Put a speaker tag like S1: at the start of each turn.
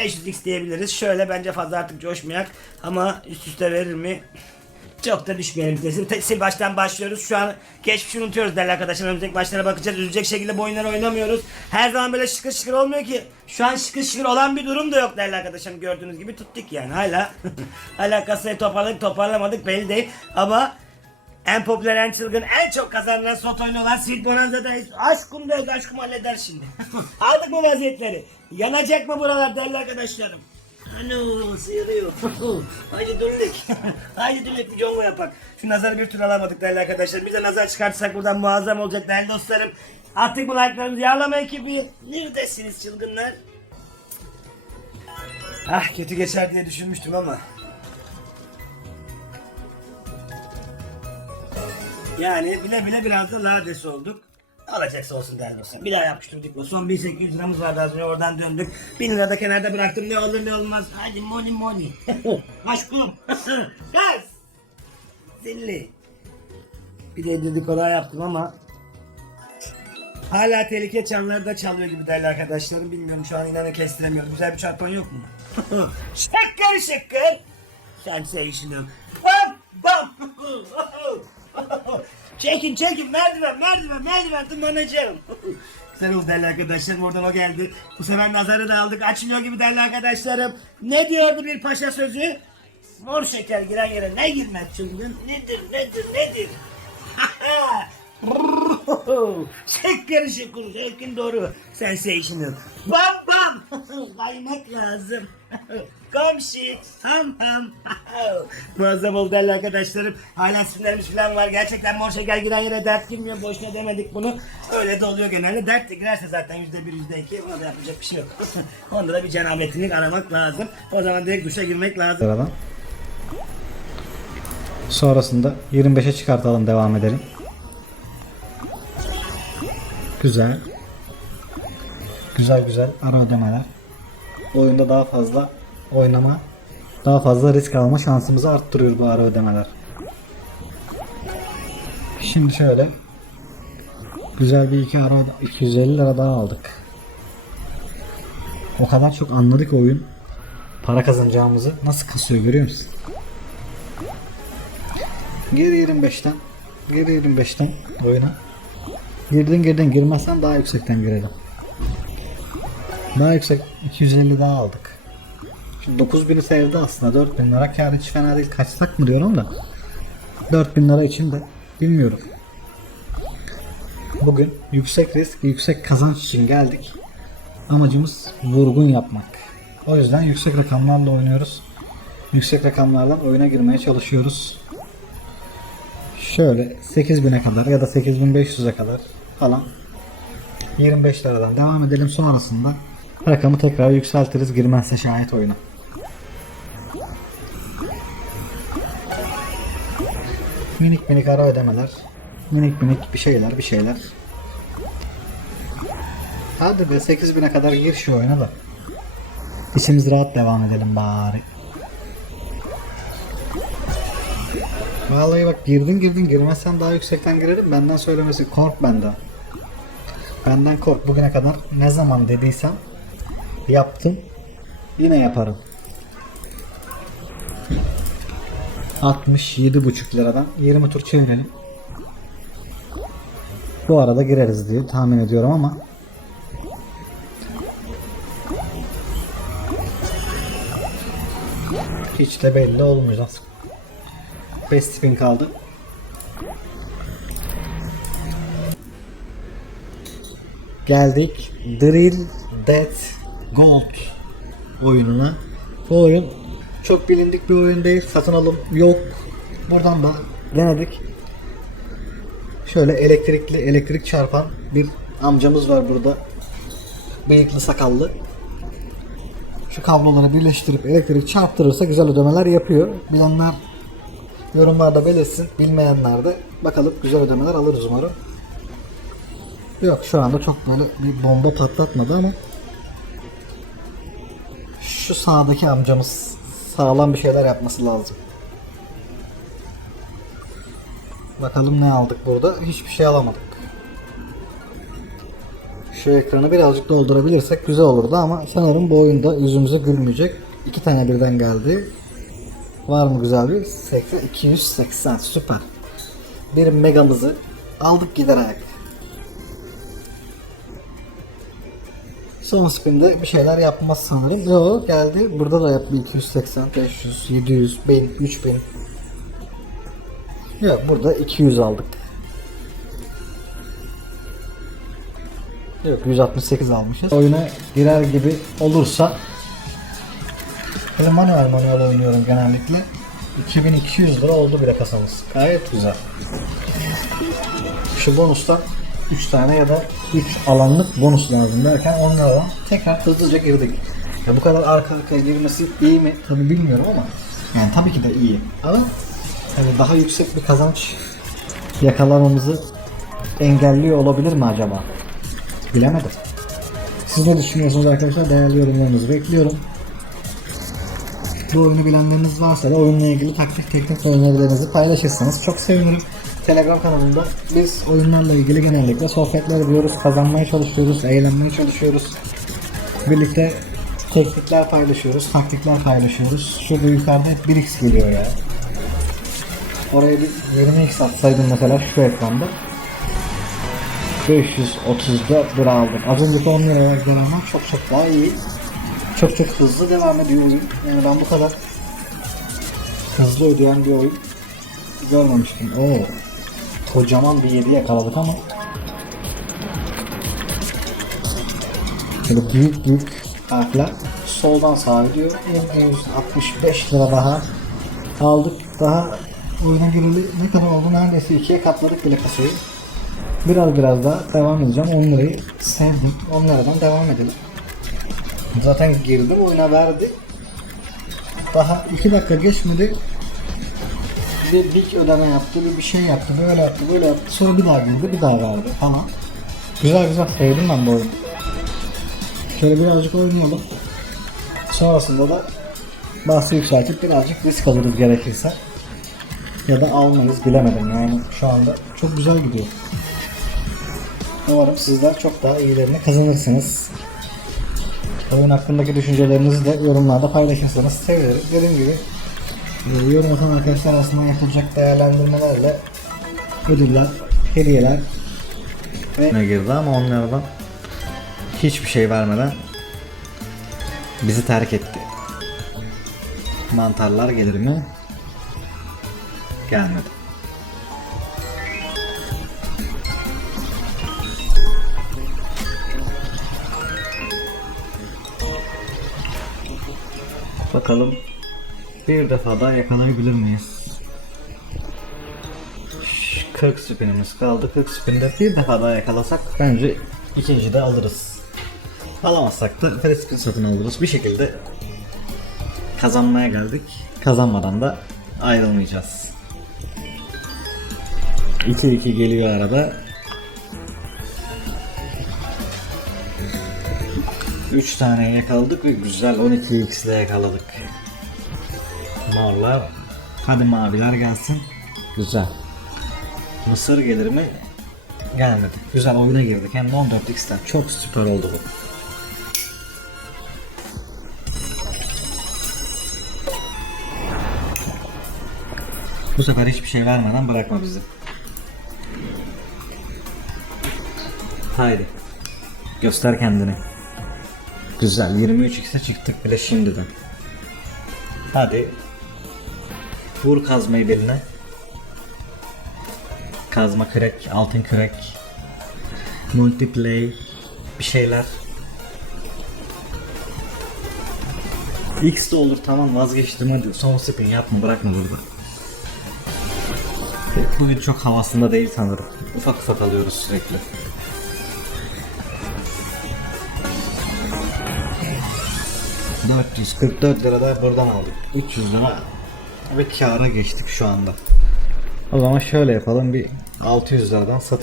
S1: 500x diyebiliriz. Şöyle bence fazla artık coşmayak ama üst üste verir mi? Çok da düşmeyelim. Te- Sil baştan başlıyoruz. Şu an geçmişi unutuyoruz değerli arkadaşlar. Önümüzdeki maçlara bakacağız. Üzülecek şekilde bu oyunları oynamıyoruz. Her zaman böyle şıkır şıkır olmuyor ki. Şu an şıkır şıkır olan bir durum da yok değerli arkadaşlarım. Gördüğünüz gibi tuttuk yani. Hala hala kasayı toparladık toparlamadık belli değil. Ama en popüler, en çılgın, en çok kazanan slot oyunu olan Sweet Bonanza'dayız. Aşkım da yok, aşkım halleder şimdi. Aldık mı vaziyetleri? Yanacak mı buralar değerli arkadaşlarım? Ano sıyırıyor. Haydi dönlük. Haydi dönlük bir congo yapak. Şu nazarı bir tur alamadık değerli arkadaşlar. Bir de nazar çıkartsak buradan muazzam olacak değerli dostlarım. Attık bu like'larımızı yağlama ekibi. Neredesiniz çılgınlar? Ah kötü geçer diye düşünmüştüm ama. Yani bile bile biraz da lades olduk. Alacaksa olsun değerli. Bir daha yapıştırdık bu. Son 1800 liramız vardı az önce oradan döndük. 1000 lira da kenarda bıraktım. Ne olur ne olmaz. Hadi money money. Aşkım. Gaz. Zilli. Bir de dedikodu yaptım ama Hala tehlike çanları da çalıyor gibi değerli arkadaşlarım. Bilmiyorum şu an inanın kestiremiyorum. Güzel bir çarpan yok mu? şıkkır şıkkır. Sensational. Bam bam. çekin çekin merdiven merdiven merdiven tırmanacağım. Güzel oldu değerli arkadaşlarım oradan o geldi. Bu sefer nazarı da aldık açmıyor gibi değerli arkadaşlarım. Ne diyordu bir paşa sözü? Mor şeker giren yere ne girmez çılgın? Nedir nedir nedir? Şeker şekur, şekin doğru. Sensational. Bam bam. Kaymak lazım. Komşu. Ham ham. Muazzam oldu değerli arkadaşlarım. Hala sinirlerimiz falan var. Gerçekten mor şeker giren yere dert girmiyor. Boşuna demedik bunu. Öyle de oluyor genelde. Dert de girerse zaten yüzde bir, yüzde iki. Ona yapacak bir şey yok. Onda da bir cenabetini aramak lazım. O zaman direkt duşa girmek lazım.
S2: Sıradan. Sonrasında 25'e çıkartalım devam edelim. Güzel. Güzel güzel ara ödemeler. Oyunda daha fazla oynama, daha fazla risk alma şansımızı arttırıyor bu ara ödemeler. Şimdi şöyle güzel bir iki ara 250 lira daha aldık. O kadar çok anladık oyun para kazanacağımızı nasıl kasıyor görüyor musun? Geri 25'ten geri 25'ten oyuna girdin girdin girmezsen daha yüksekten girelim. Daha yüksek 250 daha aldık. Şimdi 9000'i sevdi aslında 4000 lira kar hiç fena değil kaçsak mı diyorum da 4000 lira için de bilmiyorum. Bugün yüksek risk yüksek kazanç için geldik. Amacımız vurgun yapmak. O yüzden yüksek rakamlarla oynuyoruz. Yüksek rakamlardan oyuna girmeye çalışıyoruz. Şöyle 8000'e kadar ya da 8500'e kadar falan 25 liradan devam edelim sonrasında rakamı tekrar yükseltiriz girmezse şayet oyuna. Minik minik ara ödemeler. Minik minik bir şeyler bir şeyler. Hadi be 8000'e kadar gir şu oyuna da. İçimiz rahat devam edelim bari. Vallahi bak girdin girdin girmezsen daha yüksekten girerim. Benden söylemesi kork benden. Benden kork. Bugüne kadar ne zaman dediysem yaptım. Yine yaparım. 67,5 liradan 20 tur çevirelim. Bu arada gireriz diye tahmin ediyorum ama hiç de belli olmayacak. 5 spin kaldı. Geldik Drill Dead Gold oyununa. Bu oyun çok bilindik bir oyun değil. Satın alım yok. Buradan da denedik. Şöyle elektrikli elektrik çarpan bir amcamız var burada. Bıyıklı sakallı. Şu kabloları birleştirip elektrik çarptırırsa güzel ödemeler yapıyor. Bilenler yorumlarda belirtsin. Bilmeyenler de bakalım güzel ödemeler alırız umarım. Yok şu anda çok böyle bir bomba patlatmadı ama şu sağdaki amcamız sağlam bir şeyler yapması lazım. Bakalım ne aldık burada? Hiçbir şey alamadık. Şu ekranı birazcık doldurabilirsek güzel olurdu ama sanırım bu oyunda yüzümüze gülmeyecek. İki tane birden geldi. Var mı güzel bir? 80, 280 süper. Bir megamızı aldık giderek. Son spinde bir şeyler yapmaz sanırım. Yo geldi. Burada da yaptı 280, 500, 700, 1000, 3000. Yok burada 200 aldık. Yok 168 almışız. Oyuna girer gibi olursa Böyle manuel manuel oynuyorum genellikle. 2200 lira oldu bile kasamız. Gayet güzel. Şu bonustan 3 tane ya da 3 alanlık bonus lazım derken onlardan tekrar hızlıca girdik. Ya bu kadar arka arkaya girmesi iyi mi? Tabi bilmiyorum ama yani tabii ki de iyi. Ama hani daha yüksek bir kazanç yakalamamızı engelliyor olabilir mi acaba? Bilemedim. Siz ne düşünüyorsunuz arkadaşlar? Değerli yorumlarınızı bekliyorum. Bu oyunu bilenleriniz varsa da oyunla ilgili taktik teknik önerilerinizi paylaşırsanız çok sevinirim. Telegram kanalında biz oyunlarla ilgili genellikle sohbetler ediyoruz, kazanmaya çalışıyoruz, eğlenmeye çalışıyoruz. Birlikte teknikler paylaşıyoruz, taktikler paylaşıyoruz. Şurada yukarıda 1x geliyor ya. Oraya bir 20x atsaydım mesela şu ekranda 534 lira aldım. Az önceki 10 liraya göre çok çok daha iyi. Çok çok hızlı devam ediyor oyun. Yani ben bu kadar hızlı ödeyen bir oyun görmemiştim. Oo. Kocaman bir 7 yakaladık ama Böyle büyük büyük harfler soldan sağa gidiyor. En en 65 lira daha aldık. Daha oyuna gireli ne kadar oldu? Neredeyse ikiye katladık bile kasayı. Biraz biraz daha devam edeceğim. 10 lirayı sevdim. 10 liradan devam edelim. Zaten girdim oyuna verdi. Daha 2 dakika geçmedi. Bir, bir ödeme yaptı, bir, bir şey yaptı, böyle yaptı, böyle yaptı. Sonra bir daha girdi, bir daha verdi falan. Güzel güzel sevdim ben bu oyunu. Şöyle birazcık oynayalım. Sonrasında da bahsi yükseltip birazcık risk alırız gerekirse. Ya da almayız bilemedim yani şu anda çok güzel gidiyor. Umarım sizler çok daha iyilerini kazanırsınız. Oyun hakkındaki düşüncelerinizi de yorumlarda paylaşırsanız sevinirim. Dediğim gibi e, yorum atan arkadaşlar aslında yapılacak değerlendirmelerle ödüller, hediyeler ne girdi ama onlardan hiçbir şey vermeden bizi terk etti. Mantarlar gelir mi? Gelmedi. Bakalım bir defa daha yakalayabilir miyiz? 40 spinimiz kaldı. 40 spinde bir defa daha yakalasak bence ikinci de alırız. Alamazsak da free spin satın alırız. Bir şekilde kazanmaya geldik. Kazanmadan da ayrılmayacağız. 2-2 geliyor arada. 3 tane yakaladık ve güzel 12x ile yakaladık. Morlar. Hadi maviler gelsin. Güzel. Mısır gelir mi? Gelmedi. Güzel oyuna girdik. Hem de 14x'ten. Çok süper oldu bu. Bu sefer hiçbir şey vermeden bırakma bizi. Haydi. Göster kendini. Güzel 23x'e çıktık bile şimdiden. Hadi. Vur kazmayı beline. Kazma kürek, altın kürek. Multiplay. Bir şeyler. X de olur tamam vazgeçtim hadi. Son spin yapma bırakma burada. Bu video çok havasında değil sanırım. Ufak ufak alıyoruz sürekli. ...444 lira da buradan aldık. 300 lira ve kâra geçtik şu anda. O zaman şöyle yapalım bir 600 liradan satın